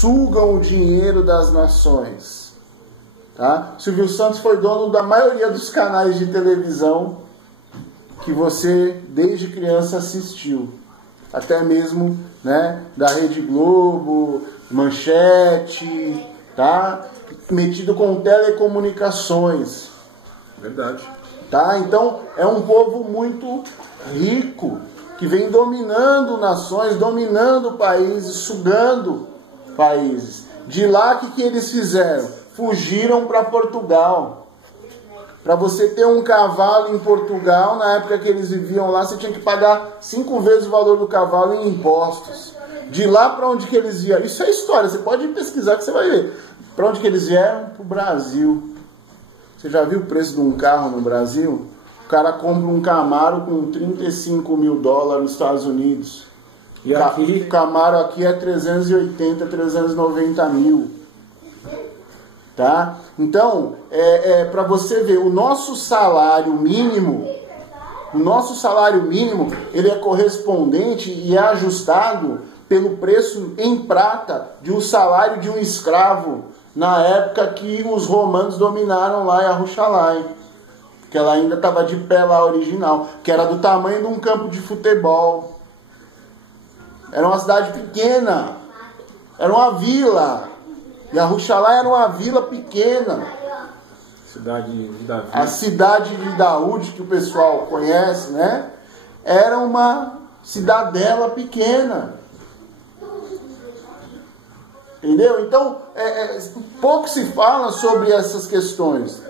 sugam o dinheiro das nações. Tá? Silvio Santos foi dono da maioria dos canais de televisão que você, desde criança, assistiu. Até mesmo, né, da Rede Globo, Manchete, tá? Metido com telecomunicações. Verdade. Tá? Então, é um povo muito rico, que vem dominando nações, dominando países, sugando países. De lá, o que eles fizeram? Fugiram para Portugal. Para você ter um cavalo em Portugal, na época que eles viviam lá, você tinha que pagar 5 vezes o valor do cavalo em impostos. De lá para onde que eles vieram? Isso é história, você pode pesquisar que você vai ver. Para onde que eles vieram? Para o Brasil. Você já viu o preço de um carro no Brasil? O cara compra um Camaro com 35 mil dólares nos Estados Unidos. E aqui? O Camaro aqui é 380, 390 mil. Tá? Então, para você ver, o nosso salário mínimo, ele é correspondente e é ajustado pelo preço em prata de um salário de um escravo na época que os romanos dominaram lá em Jerusalém, que ela ainda estava de pé lá original, que era do tamanho de um campo de futebol. Era uma cidade pequena, era uma vila. E a Jerusalém era uma vila pequena. Cidade de Davi. A cidade de Daúde, que o pessoal conhece, né? Era uma cidadela pequena. Entendeu? Então, pouco se fala sobre essas questões.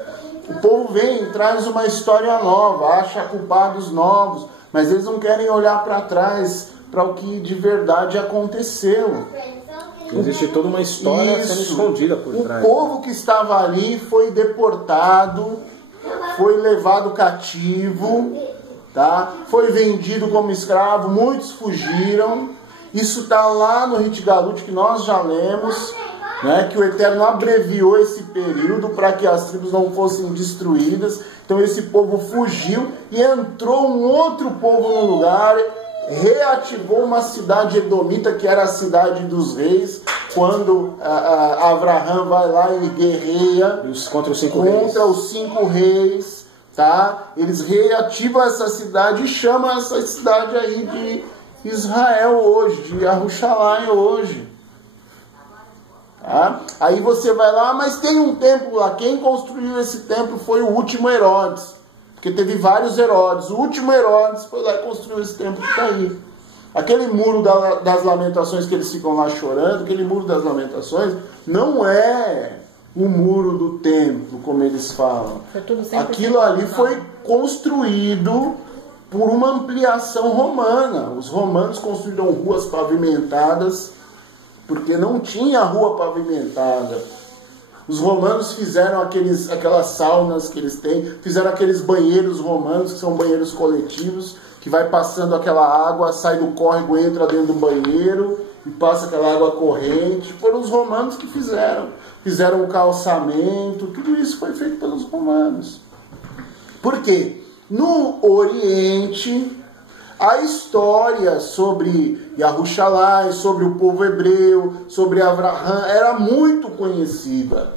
O povo vem e traz uma história nova, acha culpados novos, mas eles não querem olhar para trás, para o que de verdade aconteceu. Existe toda uma história sendo escondida por trás. O povo que estava ali foi deportado, foi levado cativo, tá? Foi vendido como escravo, muitos fugiram. Isso está lá no Hit Galut, que nós já lemos, né? Que o Eterno abreviou esse período para que as tribos não fossem destruídas. Então esse povo fugiu e entrou um outro povo no lugar, reativou uma cidade edomita, que era a cidade dos reis, quando Abraham vai lá e guerreia contra os 5 reis, tá? Eles reativam essa cidade e chamam essa cidade aí de Israel hoje, de Jerusalém hoje. Tá? Aí você vai lá, mas tem um templo lá. Quem construiu esse templo foi o último Herodes. Porque teve vários Herodes. O último Herodes foi lá e construiu esse templo que está aí. Aquele muro das lamentações que eles ficam lá chorando, aquele muro das lamentações, não é o muro do templo, como eles falam. Aquilo ali foi construído por uma ampliação romana. Os romanos construíram ruas pavimentadas, porque não tinha rua pavimentada. Os romanos fizeram aquelas saunas que eles têm, fizeram aqueles banheiros romanos, que são banheiros coletivos, que vai passando aquela água, sai do córrego, entra dentro do banheiro e passa aquela água corrente. Foram os romanos que fizeram. Fizeram o calçamento, tudo isso foi feito pelos romanos. Por quê? No Oriente, a história sobre Jerusalém, sobre o povo hebreu, sobre Abraham, era muito conhecida.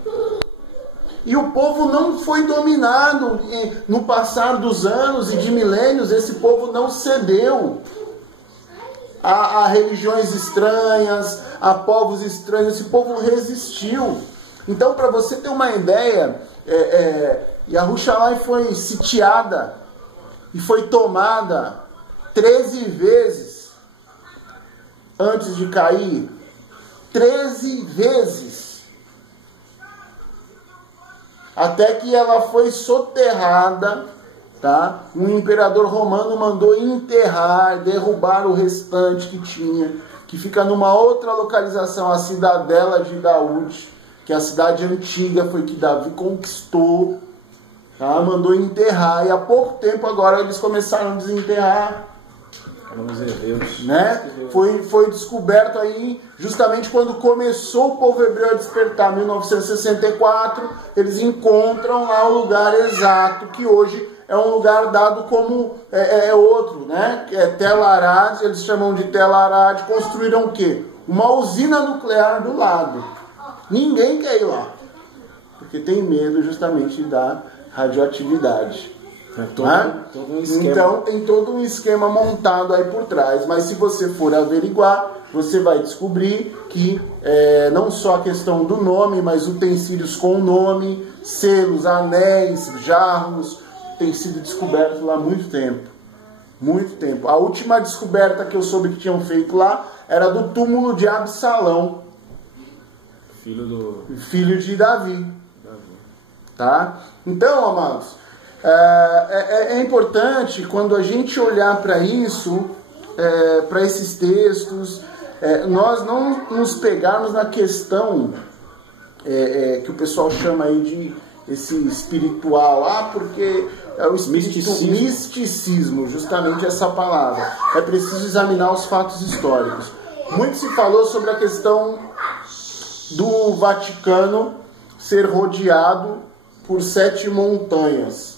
E o povo não foi dominado. No passar dos anos e de milênios, esse povo não cedeu a religiões estranhas, a povos estranhos. Esse povo resistiu. Então, para você ter uma ideia, Jerusalém foi sitiada e foi tomada 13 vezes antes de cair. 13 vezes. Até que ela foi soterrada, tá? Um imperador romano mandou enterrar, derrubar o restante que tinha, que fica numa outra localização, a cidadela de Daúde, que é a cidade antiga, foi que Davi conquistou, tá? Mandou enterrar, e há pouco tempo agora eles começaram a desenterrar. Né? Foi descoberto aí justamente quando começou o povo hebreu a despertar, 1964, eles encontram lá o lugar exato, que hoje é um lugar dado como outro, né? Que é Tel Arad, eles chamam de Tel Arad. Construíram o quê? uma usina nuclear do lado. Ninguém quer ir lá, porque tem medo justamente da radioatividade. Todo um esquema. Então tem todo um esquema montado aí por trás. Mas se você for averiguar, você vai descobrir que não só a questão do nome, mas utensílios com nome, selos, anéis, jarros, tem sido descoberto lá há muito tempo. Muito tempo. A última descoberta que eu soube que tinham feito lá era do túmulo de Absalão, filho de Davi. Tá? Então, amados, é importante quando a gente olhar para isso, para esses textos, nós não nos pegarmos na questão que o pessoal chama aí de esse espiritual, porque é o misticismo, justamente essa palavra. É preciso examinar os fatos históricos. Muito se falou sobre a questão do Vaticano ser rodeado por 7 montanhas,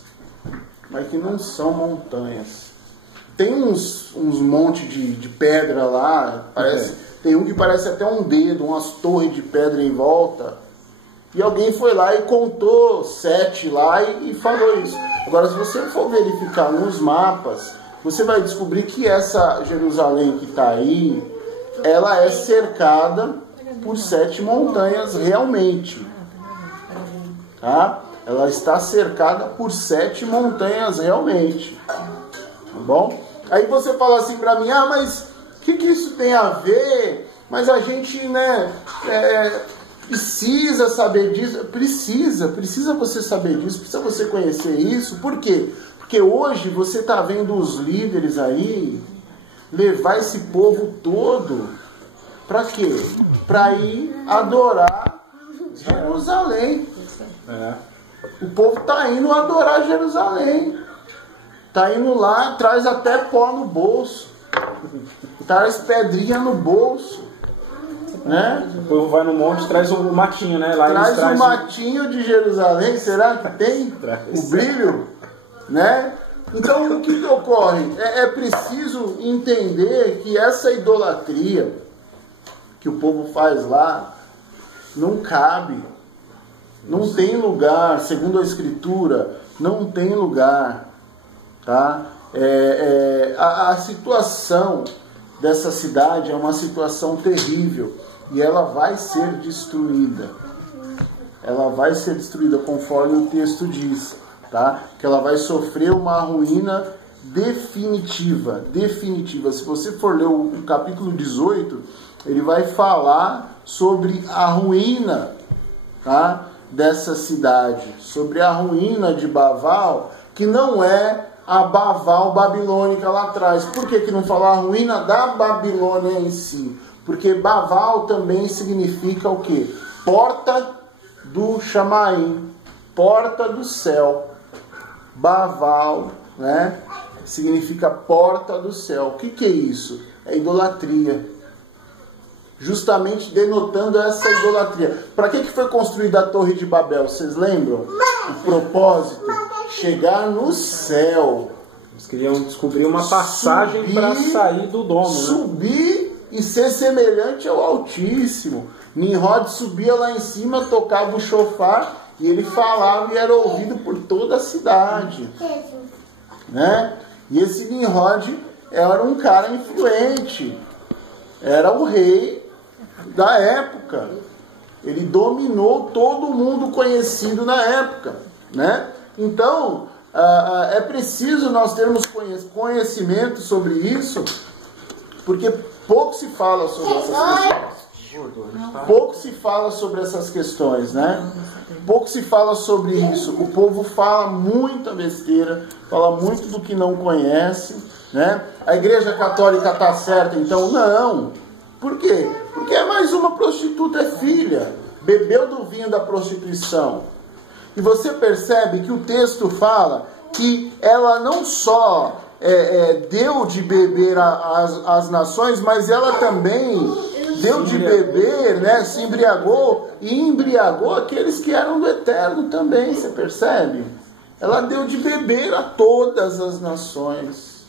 mas que não são montanhas. Tem uns montes de pedra lá, tem um que parece até um dedo, umas torres de pedra em volta. E alguém foi lá e contou 7 lá e falou isso. Agora, se você for verificar nos mapas, você vai descobrir que essa Jerusalém que está aí, ela é cercada por 7 montanhas realmente. Tá? Ela está cercada por 7 montanhas realmente. Tá bom? Aí você fala assim para mim, mas o que isso tem a ver? Mas a gente, precisa saber disso. Precisa você saber disso, precisa você conhecer isso. Por quê? Porque hoje você está vendo os líderes aí levar esse povo todo para quê? Para ir adorar Jerusalém. O povo está indo adorar Jerusalém. Está indo lá, traz até pó no bolso, traz pedrinha no bolso. Né? O povo vai no monte, traz o matinho, né? Lá traz o matinho de Jerusalém, será que tem? O brilho? Né? Então o que ocorre? É preciso entender que essa idolatria que o povo faz lá não cabe, não tem lugar, segundo a Escritura, não tem lugar. Tá? A situação dessa cidade é uma situação terrível. E ela vai ser destruída. Ela vai ser destruída conforme o texto diz, tá? Que ela vai sofrer uma ruína definitiva. Se você for ler o capítulo 18, ele vai falar sobre a ruína, tá? Dessa cidade, sobre a ruína de Baval, que não é a Baval babilônica lá atrás. Por que não fala a ruína da Babilônia em si? Porque Baval também significa o quê? Porta do Chamaim, porta do céu. Baval, né? Significa porta do céu. O que é isso? É idolatria. Justamente denotando essa idolatria. Para que foi construída a Torre de Babel? Vocês lembram? O propósito? Chegar no céu. Eles queriam descobrir uma passagem para sair do domo. Subir e ser semelhante ao Altíssimo. Nimrod subia lá em cima, tocava o chofar e ele falava e era ouvido por toda a cidade. Né? E esse Nimrod era um cara influente. Era o rei da época. Ele dominou todo mundo conhecido na época. Né? Então, é preciso nós termos conhecimento sobre isso, porque pouco se fala sobre essas questões. Pouco se fala sobre essas questões, né? Pouco se fala sobre isso. O povo fala muita besteira, fala muito do que não conhece, né? A Igreja Católica está certa, então não. Por quê? Porque é mais uma prostituta, é filha. Bebeu do vinho da prostituição. E você percebe que o texto fala que ela não só deu de beber às nações, mas ela também deu de beber, né, se embriagou, e embriagou aqueles que eram do eterno também, você percebe? Ela deu de beber a todas as nações.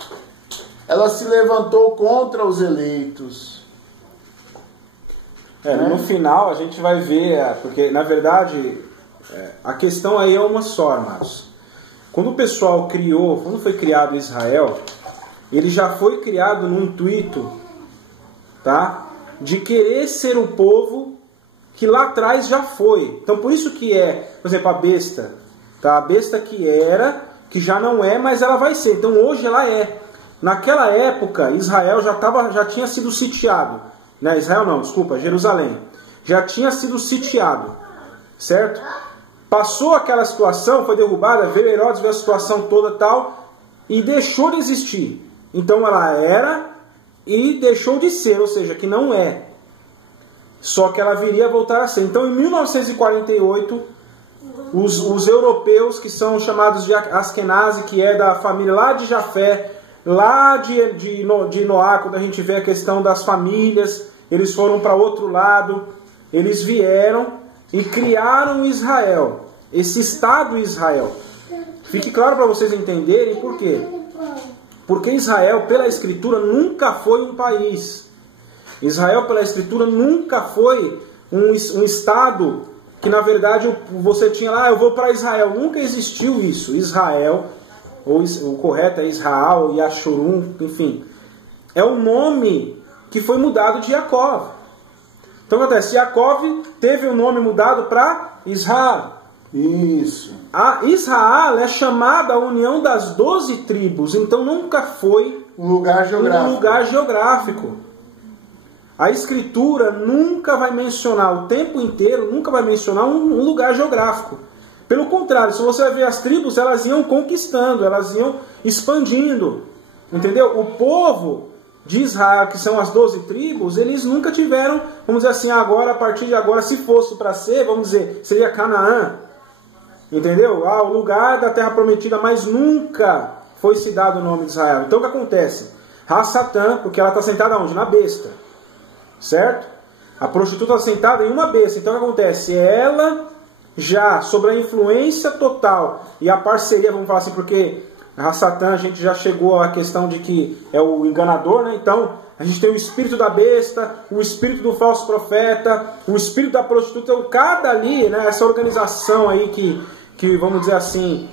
Ela se levantou contra os eleitos. No final a gente vai ver, porque na verdade a questão aí é uma só, amados. Quando o pessoal quando foi criado Israel, ele já foi criado no intuito, tá, de querer ser o povo que lá atrás já foi. Então por isso que por exemplo, a besta, tá? A besta que já não é, mas ela vai ser. Então hoje ela é. Naquela época, Israel já tinha sido sitiado. Né? Israel não, desculpa, Jerusalém. Já tinha sido sitiado, certo? Passou aquela situação, foi derrubada, veio Herodes, veio a situação toda tal, e deixou de existir. Então ela era e deixou de ser, ou seja, que não é. Só que ela viria a voltar a ser. Então em 1948, os europeus, que são chamados de Askenazi, que é da família lá de Jafé, lá de Noá, quando a gente vê a questão das famílias, eles foram para outro lado, eles vieram e criaram Israel, esse Estado Israel. Fique claro para vocês entenderem por quê. Porque Israel, pela Escritura, nunca foi um país. Israel, pela Escritura, nunca foi um Estado que, na verdade, você tinha lá, eu vou para Israel. Nunca existiu isso. Israel, ou o correto é Israel, Yashurum, enfim. É o nome que foi mudado de Jacó. Então, acontece, Jacó teve o nome mudado para Israel. Isso. A Israel é chamada a união das 12 tribos, então nunca foi um lugar geográfico. A Escritura nunca vai mencionar, o tempo inteiro, nunca vai mencionar um lugar geográfico. Pelo contrário, se você ver as tribos, elas iam conquistando, elas iam expandindo. Entendeu? O povo de Israel, que são as 12 tribos, eles nunca tiveram, vamos dizer assim, agora, a partir de agora, se fosse para ser, vamos dizer, seria Canaã. Entendeu? O lugar da terra prometida, mas nunca foi se dado o nome de Israel. Então o que acontece? Rassatã, porque ela está sentada onde? Na besta. Certo? A prostituta está sentada em uma besta. Então o que acontece? Ela já, sobre a influência total e a parceria, vamos falar assim, porque Rassatã, a gente já chegou à questão de que é o enganador, né? Então a gente tem o espírito da besta, o espírito do falso profeta, o espírito da prostituta. Então, cada ali, né, essa organização aí que vamos dizer assim,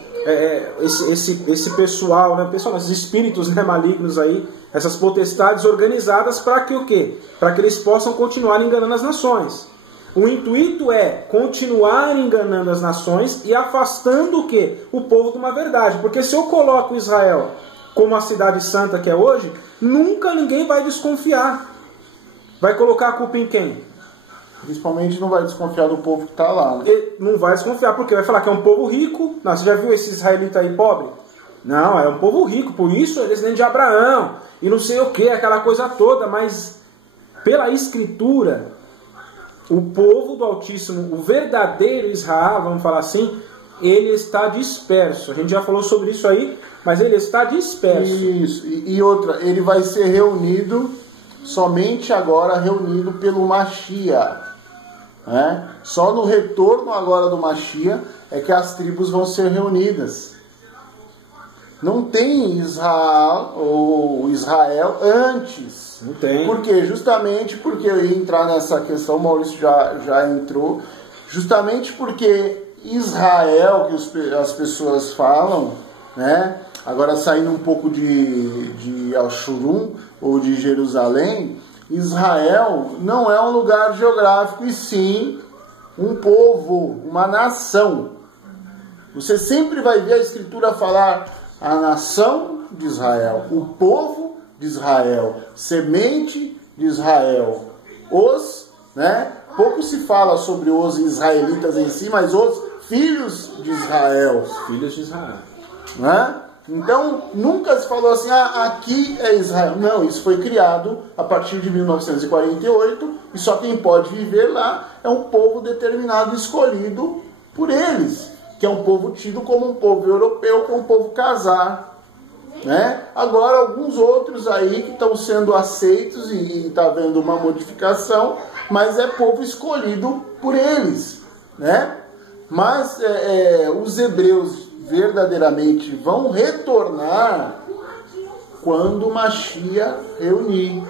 esse pessoal, né, esses espíritos, né, malignos aí, essas potestades organizadas para que o quê? Para que eles possam continuar enganando as nações. O intuito é continuar enganando as nações e afastando o quê? O povo de uma verdade. Porque se eu coloco Israel como a cidade santa que é hoje, nunca ninguém vai desconfiar. Vai colocar a culpa em quem? Principalmente não vai desconfiar do povo que está lá. Né? Não vai desconfiar, porque vai falar que é um povo rico. Não, você já viu esse israelita aí pobre? Não, é um povo rico, por isso é descendente de Abraão. E não sei o que, aquela coisa toda. Mas pela Escritura, o povo do Altíssimo, o verdadeiro Israel, vamos falar assim, ele está disperso. A gente já falou sobre isso aí, mas ele está disperso. Isso, e outra, ele vai ser reunido, somente agora reunido pelo Mashiach. Né? Só no retorno agora do Mashiach é que as tribos vão ser reunidas. Não tem Israel ou Israel antes. Não tem. Por quê? Justamente porque eu ia entrar nessa questão, o Maurício já entrou. Justamente porque Israel, que as pessoas falam, né? Agora saindo um pouco de Yashurum ou de Jerusalém, Israel não é um lugar geográfico, e sim um povo, uma nação. Você sempre vai ver a Escritura falar a nação de Israel, o povo de Israel, semente de Israel. Pouco se fala sobre os israelitas em si, mas os filhos de Israel. Filhos de Israel. Né? Então, nunca se falou assim, aqui é Israel. Não, isso foi criado a partir de 1948, e só quem pode viver lá é um povo determinado, escolhido por eles, que é um povo tido como um povo europeu, como um povo khazar. Né? Agora, alguns outros aí que estão sendo aceitos e está havendo uma modificação, mas é povo escolhido por eles. Né? Mas os hebreus verdadeiramente vão retornar quando o Mashiach reunir.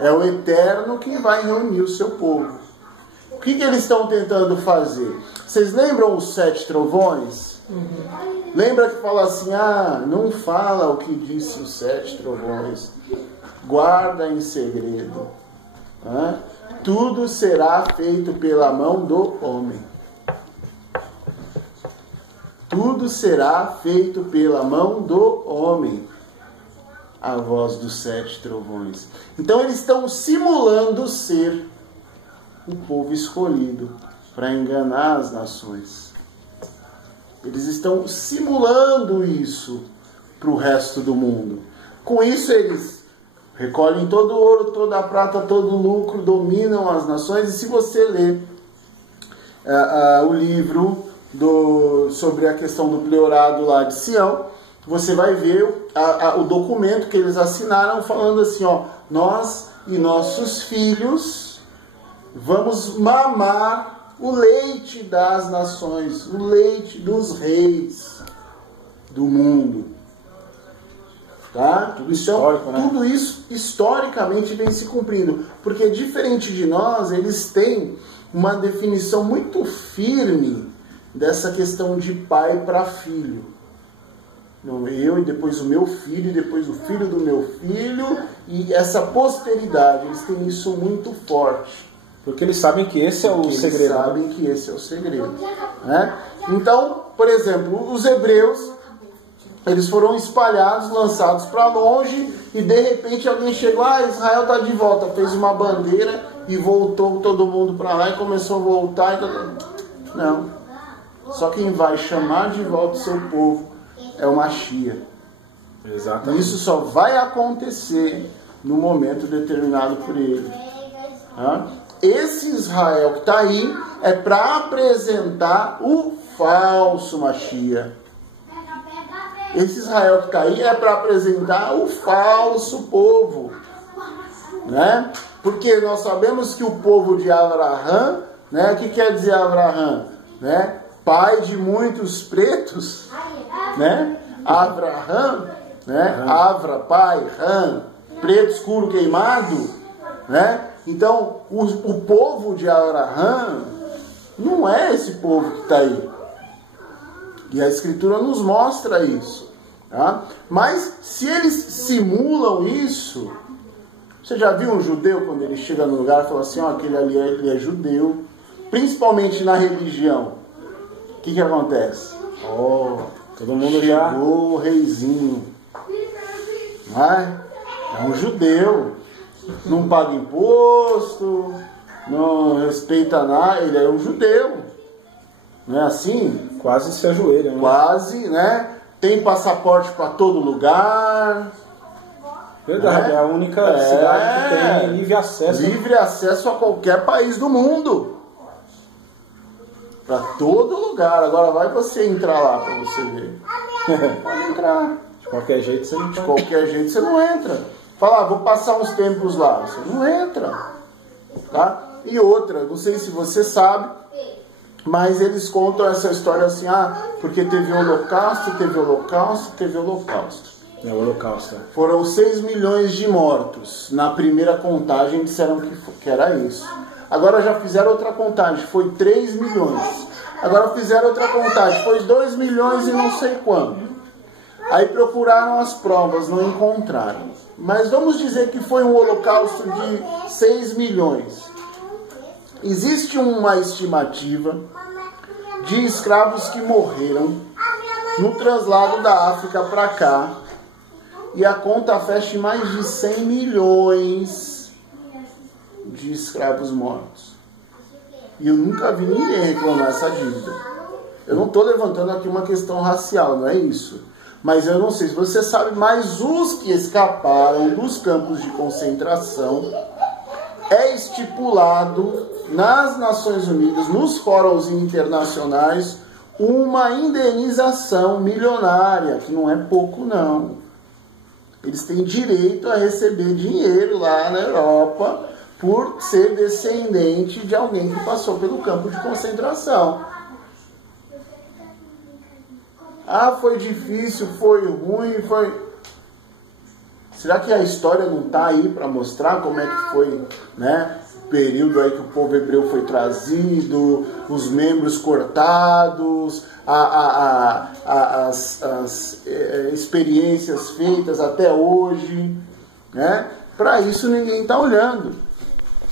É o Eterno quem vai reunir o seu povo. O que eles estão tentando fazer? Vocês lembram os 7 trovões? Lembra que fala assim, não fala o que disse os 7 trovões. Guarda em segredo. Tudo será feito pela mão do homem. Tudo será feito pela mão do homem. A voz dos 7 trovões. Então eles estão simulando ser o povo escolhido para enganar as nações. Eles estão simulando isso para o resto do mundo. Com isso eles recolhem todo o ouro, toda a prata, todo o lucro, dominam as nações. E se você ler o livro sobre a questão do pleurado lá de Sião, você vai ver o documento que eles assinaram falando assim, nós e nossos filhos vamos mamar o leite das nações, o leite dos reis do mundo. Tá? Tudo isso historicamente vem se cumprindo. Porque diferente de nós, eles têm uma definição muito firme dessa questão de pai para filho. Eu e depois o meu filho, e depois o filho do meu filho, e essa posteridade, eles têm isso muito forte. Porque eles sabem que esse é o segredo. Eles sabem que esse é o segredo. Né? Então, por exemplo, os hebreus, eles foram espalhados, lançados para longe, e de repente alguém chegou, Israel está de volta, fez uma bandeira e voltou todo mundo para lá e começou a voltar. Não. Só quem vai chamar de volta o seu povo é o Mashiach. Exatamente. Isso só vai acontecer no momento determinado por ele. Esse Israel que está aí é para apresentar o falso Mashiach. Esse Israel que está aí é para apresentar o falso povo. Né? Porque nós sabemos que o povo de Abraham, né? O que quer dizer Abraham? Né? Pai de muitos pretos, né? Abraham, né? Avra, pai, Ram, preto escuro queimado, né? Então, o povo de Abraham não é esse povo que está aí. E a Escritura nos mostra isso. Tá? Mas, se eles simulam isso, você já viu um judeu quando ele chega no lugar e fala assim, aquele ali ele é judeu, principalmente na religião. O que acontece? Todo mundo chegou o reizinho. É um judeu. Não paga imposto, não respeita nada, ele é um judeu. Não é assim? Quase se ajoelha, né? Quase, né? Tem passaporte para todo lugar. Verdade, é a única cidade que tem livre acesso. Livre acesso a qualquer país do mundo. Para todo lugar. Agora vai você entrar lá para você ver. Pode entrar. De qualquer jeito você não De qualquer jeito você não entra. Fala, vou passar uns tempos lá. Você não entra. Tá? E outra, não sei se você sabe, mas eles contam essa história assim, porque teve holocausto, teve holocausto, teve holocausto. É o holocausto. Foram 6 milhões de mortos. Na primeira contagem disseram que era isso. Agora já fizeram outra contagem, foi 3 milhões. Agora fizeram outra contagem, foi 2 milhões e não sei quanto. Aí procuraram as provas, não encontraram. Mas vamos dizer que foi um holocausto de 6 milhões. Existe uma estimativa de escravos que morreram no traslado da África para cá. E a conta fecha em mais de 100 milhões de escravos mortos. E eu nunca vi ninguém reclamar essa dívida. Eu não estou levantando aqui uma questão racial, não é isso. Mas eu não sei se você sabe, mas os que escaparam dos campos de concentração, é estipulado nas Nações Unidas, nos fóruns internacionais, uma indenização milionária, que não é pouco não. Eles têm direito a receber dinheiro lá na Europa por ser descendente de alguém que passou pelo campo de concentração. Foi difícil, foi ruim, foi... Será que a história não está aí para mostrar como é que foi, né? período aí que o povo hebreu foi trazido, os membros cortados, as experiências feitas até hoje, né? Para isso ninguém está olhando.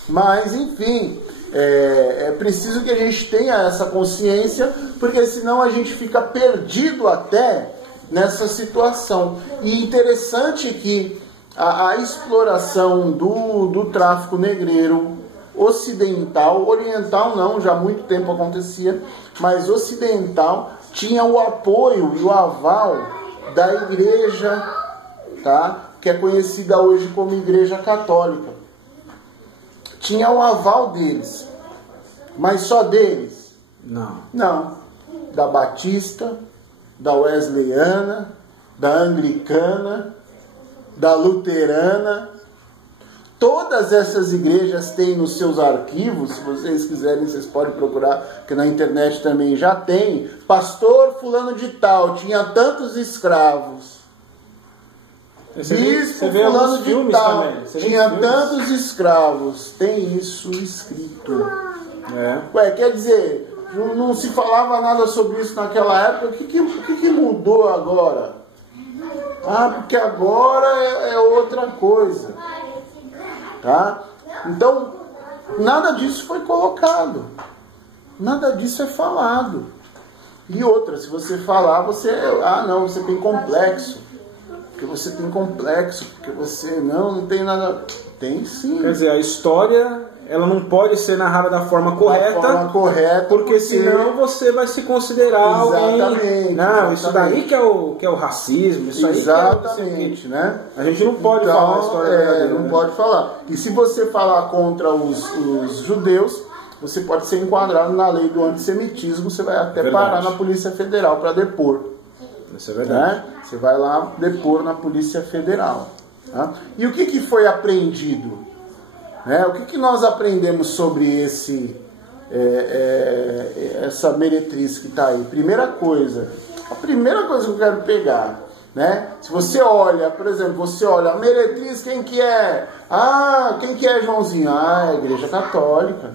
Mas, enfim, é preciso que a gente tenha essa consciência, porque senão a gente fica perdido até nessa situação. E interessante que a exploração do tráfico negreiro ocidental, oriental não, já há muito tempo acontecia, mas ocidental tinha o apoio e o aval da igreja, tá? Que é conhecida hoje como Igreja Católica. Tinha o aval deles, mas só deles? Não. Não. Da Batista, da Wesleyana, da Anglicana, da Luterana. Todas essas igrejas têm nos seus arquivos, se vocês quiserem, vocês podem procurar, que na internet também já tem. Pastor fulano de tal, tinha tantos escravos. Bispo fulano de tal, tinha tantos escravos. Tem isso escrito. Ué, quer dizer, não se falava nada sobre isso naquela época. O que mudou agora? Ah, porque agora é outra coisa. Tá? Então, nada disso foi colocado. Nada disso é falado. E outra, se você falar, você... Ah, não, você tem complexo. Porque você tem complexo. Porque você não tem nada... Tem sim. Quer dizer, a história, ela não pode ser narrada da forma correta. Da forma correta. Porque senão você vai se considerar alguém... Não, isso daí que é o racismo. Isso aí que é o... né? A gente não pode falar a história verdadeira, não pode falar. E se você falar contra os judeus, você pode ser enquadrado na lei do antissemitismo. Você vai até parar na Polícia Federal para depor. Isso é verdade. Né? Você vai lá depor na Polícia Federal. Tá? E o que foi aprendido? Né? O que nós aprendemos sobre essa meretriz que está aí? A primeira coisa que eu quero pegar, né? Se você olha, por exemplo, a meretriz, quem que é? Ah, quem que é Joãozinho? Ah, é a Igreja Católica.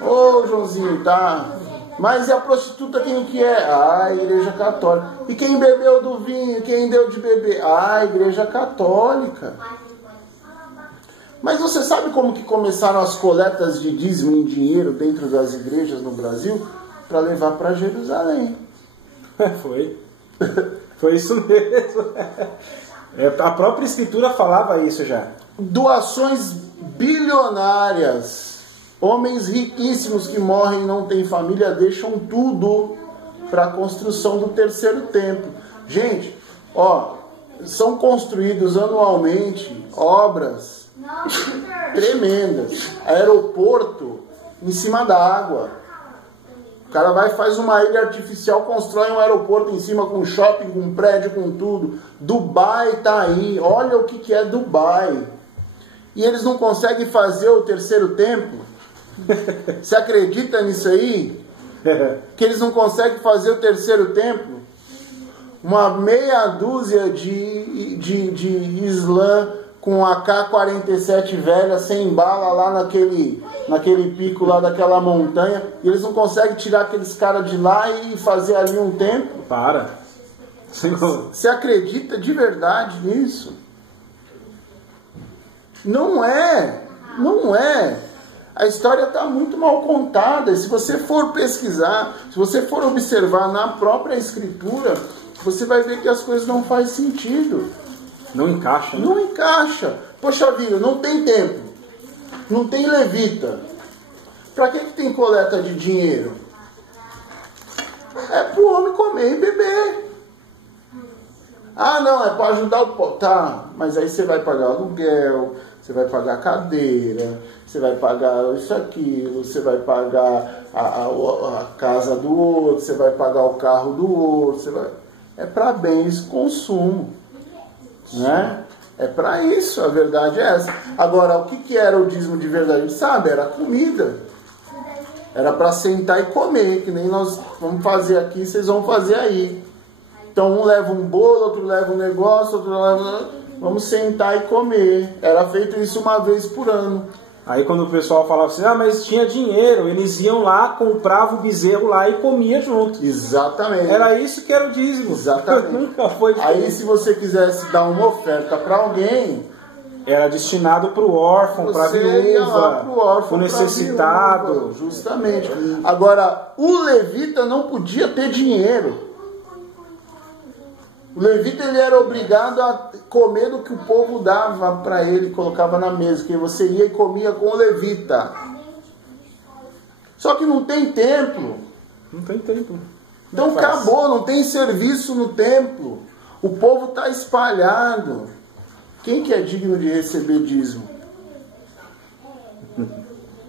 Ô, Joãozinho, tá? Mas e a prostituta quem que é? Ah, a Igreja Católica. E quem bebeu do vinho? Quem deu de beber? Ah, a Igreja Católica. Mas você sabe como que começaram as coletas de dízimo em dinheiro dentro das igrejas no Brasil? Para levar para Jerusalém. Foi. Foi isso mesmo. A própria Escritura falava isso já. Doações bilionárias. Homens riquíssimos que morrem e não têm família deixam tudo para a construção do terceiro templo. Gente, ó, são construídos anualmente obras tremendas. Aeroporto em cima da água. O cara vai e faz uma ilha artificial, constrói um aeroporto em cima com shopping, com prédio, com tudo. Dubai tá aí. Olha o que é Dubai. E eles não conseguem fazer o terceiro templo. Você acredita nisso aí? Que eles não conseguem fazer o terceiro templo? Uma meia dúzia de Islã com AK-47 velha, sem bala lá naquele pico lá daquela montanha, e eles não conseguem tirar aqueles caras de lá e fazer ali um templo? Para! Você acredita de verdade nisso? Não é! A história está muito mal contada. Se você for pesquisar, se você for observar na própria Escritura, você vai ver que as coisas não fazem sentido. Não encaixa. Né? Não encaixa. Poxa vida, não tem templo. Não tem levita. Para que tem coleta de dinheiro? É para o homem comer e beber. Ah, não, é para ajudar o povo. Tá, mas aí você vai pagar aluguel, você vai pagar cadeira, você vai pagar isso, aquilo, você vai pagar a casa do outro, você vai pagar o carro do outro. É para bens de consumo. Né? É para isso, a verdade é essa. Agora, o que era o dízimo de verdade? A gente sabe, era comida. Era para sentar e comer, que nem nós vamos fazer aqui, vocês vão fazer aí. Então um leva um bolo, outro leva um negócio, outro leva... Vamos sentar e comer. Era feito isso uma vez por ano. Aí quando o pessoal falava assim, mas tinha dinheiro, eles iam lá, compravam o bezerro lá e comia junto. Exatamente. Era isso que era o dízimo. Exatamente. Nunca foi diferente. Aí se você quisesse dar uma oferta para alguém, era destinado para o órfão, para a viúva, o necessitado. Viúva, justamente. Agora, o levita não podia ter dinheiro. O levita ele era obrigado a comer do que o povo dava para ele, colocava na mesa, que você ia e comia com o levita. Só que não tem templo. Não tem templo. Então acabou, não tem serviço no templo. O povo está espalhado. Quem que é digno de receber dízimo?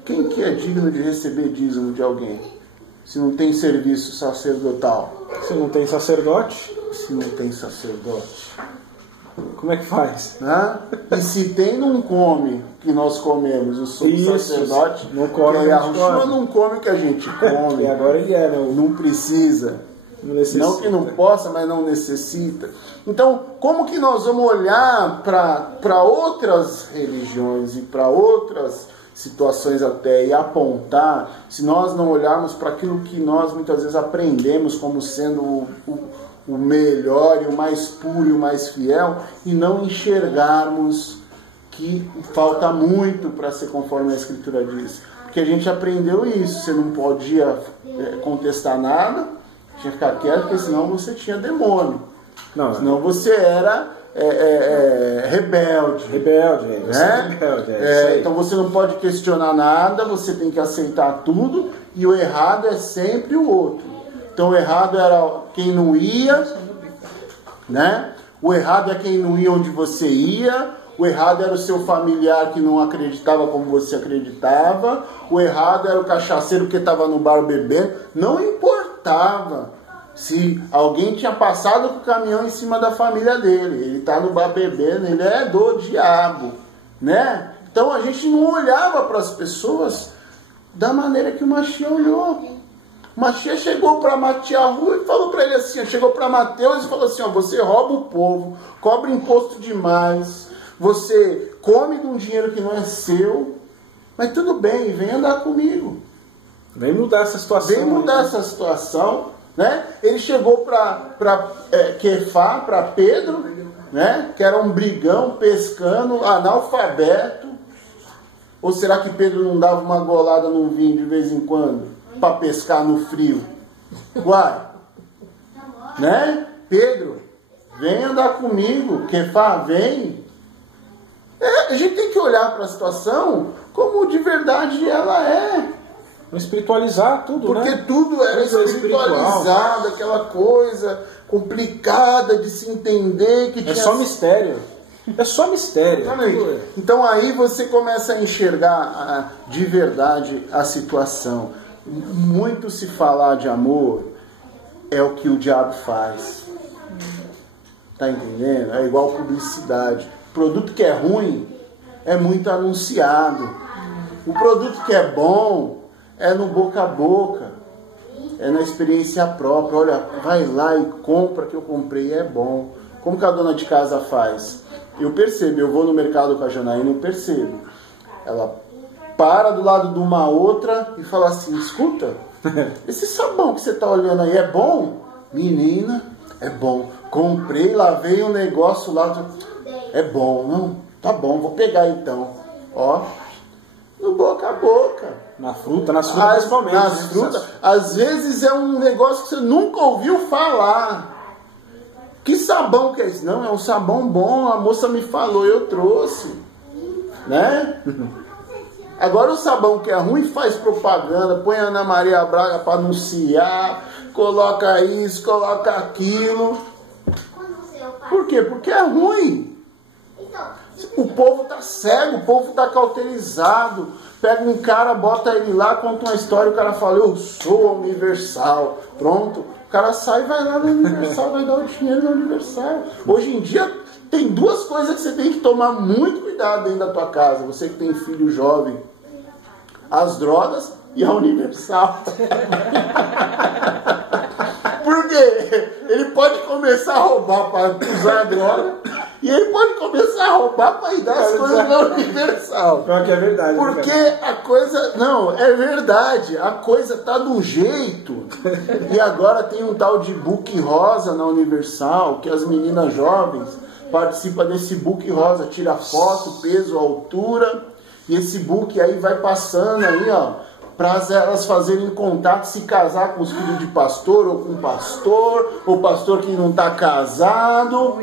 Quem que é digno de receber dízimo de alguém? Se não tem serviço sacerdotal. Se não tem sacerdote? Se não tem sacerdote. Como é que faz? E se tem, não come que nós comemos. O sumo sacerdote não come, que a Yahushua não come o que a gente come. E agora ele é, né? Não precisa. Não que não possa, mas não necessita. Então, como que nós vamos olhar para outras religiões e para outras situações até e apontar, se nós não olharmos para aquilo que nós muitas vezes aprendemos como sendo o melhor e o mais puro e o mais fiel, e não enxergarmos que falta muito para ser conforme a Escritura diz. Porque a gente aprendeu isso, você não podia contestar nada, tinha que ficar quieto, porque senão você tinha demônio. Não, senão você era rebelde. Rebelde, né? Então você não pode questionar nada, você tem que aceitar tudo, e o errado é sempre o outro. Então o errado era quem não ia, né? O errado é quem não ia onde você ia. O errado era o seu familiar que não acreditava como você acreditava. O errado era o cachaceiro que estava no bar bebendo. Não importava se alguém tinha passado com o caminhão em cima da família dele. Ele está no bar bebendo, ele é do diabo, né? Então a gente não olhava para as pessoas da maneira que o Mashiach olhou. O Mashiach chegou para Matiahu e falou para ele assim, chegou para Mateus e falou assim, você rouba o povo, cobra imposto demais, você come de um dinheiro que não é seu, mas tudo bem, vem andar comigo. Vem mudar essa situação. Vem mudar essa situação, né? Ele chegou para Kefá, para Pedro, né? Que era um brigão, pescando, analfabeto. Ou será que Pedro não dava uma golada num vinho de vez em quando? Para pescar no frio? Uai, né? Pedro, vem andar comigo. Kefá, vem. A gente tem que olhar para a situação como de verdade ela é. Espiritualizar tudo, porque né? tudo era espiritualizado, aquela coisa complicada de se entender. Que tinha... só mistério. É só mistério. Então aí você começa a enxergar de verdade a situação. Muito se falar de amor é o que o diabo faz. Tá entendendo? É igual publicidade. O produto que é ruim é muito anunciado. O produto que é bom é no boca a boca. É na experiência própria. Olha, vai lá e compra que eu comprei, é bom. Como que a dona de casa faz? Eu percebo, eu vou no mercado com a Janaína, eu percebo. Ela para do lado de uma outra e fala assim, escuta, esse sabão que você está olhando aí é bom? Menina, é bom. Comprei, lavei um negócio lá, é bom, não? Tá bom, vou pegar então. Ó, no boca a boca. Na fruta, nas frutas principalmente. Nas frutas, às vezes é um negócio que você nunca ouviu falar. Que sabão que é esse? Não, é um sabão bom, a moça me falou, eu trouxe. Né? Agora o sabão que é ruim faz propaganda, põe a Ana Maria Braga para anunciar, coloca isso, coloca aquilo. Por quê? Porque é ruim. O povo está cego, o povo está cauterizado. Pega um cara, bota ele lá, conta uma história, o cara fala, eu sou a Universal. Pronto, o cara sai e vai lá na Universal, vai dar o dinheiro na Universal. Hoje em dia tem duas coisas que você tem que tomar muito cuidado dentro da tua casa. Você que tem filho jovem. As drogas e a Universal. Por quê? Ele pode começar a roubar para usar a droga E aí pode começar a roubar para ir dar as coisas na Universal. Pior que é verdade. Porque a coisa... Não, é verdade. A coisa tá do jeito. E agora tem um tal de book rosa na Universal, que as meninas jovens participam desse book rosa. Tira foto, peso, altura. E esse book aí vai passando aí, ó, para elas fazerem contato, se casar com os filhos de pastor, ou com pastor, ou pastor que não tá casado.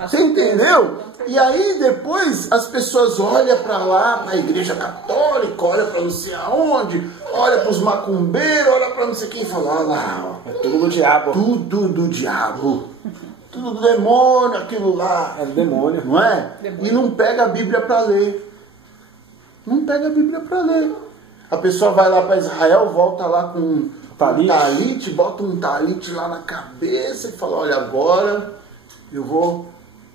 Você entendeu? E aí depois as pessoas olham para lá, para a igreja católica, olham para não sei aonde, olham para os macumbeiros, olham para não sei quem e falam, olha lá, ó, é tudo do diabo. Tudo do diabo. Tudo do demônio, aquilo lá. É do demônio. Não é? Demônio. E não pega a Bíblia para ler. Não pega a Bíblia para ler. A pessoa vai lá para Israel, volta lá com um talite, bota um talite lá na cabeça e fala, olha, agora eu vou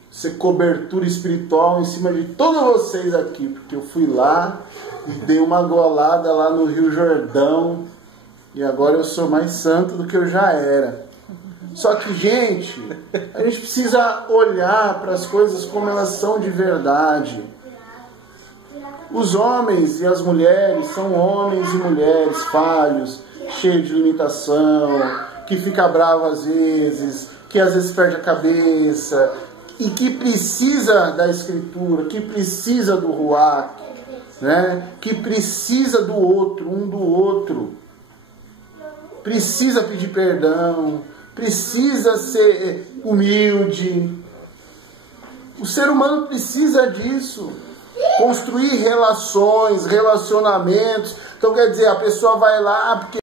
ser cobertura espiritual em cima de todos vocês aqui, porque eu fui lá e dei uma golada lá no Rio Jordão e agora eu sou mais santo do que eu já era. Só que, gente, a gente precisa olhar para as coisas como elas são de verdade. Os homens e as mulheres são homens e mulheres falhos, cheios de limitação, que fica bravo às vezes, que às vezes perde a cabeça, e que precisa da Escritura, que precisa do Ruach, né? Que precisa do outro, um do outro. Precisa pedir perdão, precisa ser humilde. O ser humano precisa disso. Construir relações, relacionamentos. Então quer dizer, a pessoa vai lá porque